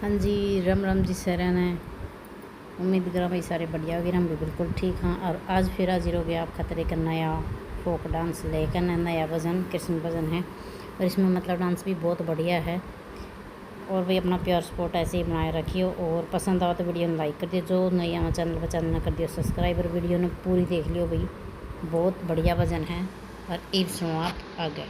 हाँ जी, राम राम जी सारे ने। उम्मीद करा भाई सारे बढ़िया हो गए, हम भी बिल्कुल ठीक हाँ। और आज फिर हाजिर हो गया आप खतरे का नया फोक डांस लेकर, नया भजन कृष्ण भजन है। और इसमें मतलब डांस भी बहुत बढ़िया है। और भाई अपना प्यार सपोर्ट ऐसे ही बनाए रखियो, और पसंद आओ तो वीडियो में लाइक कर दियो, जो नई हमारे चैनल पर चैनल कर दियो सब्सक्राइब, और वीडियो ने पूरी देख लियो भाई, बहुत बढ़िया भजन है। और एक सुनो आप आगे।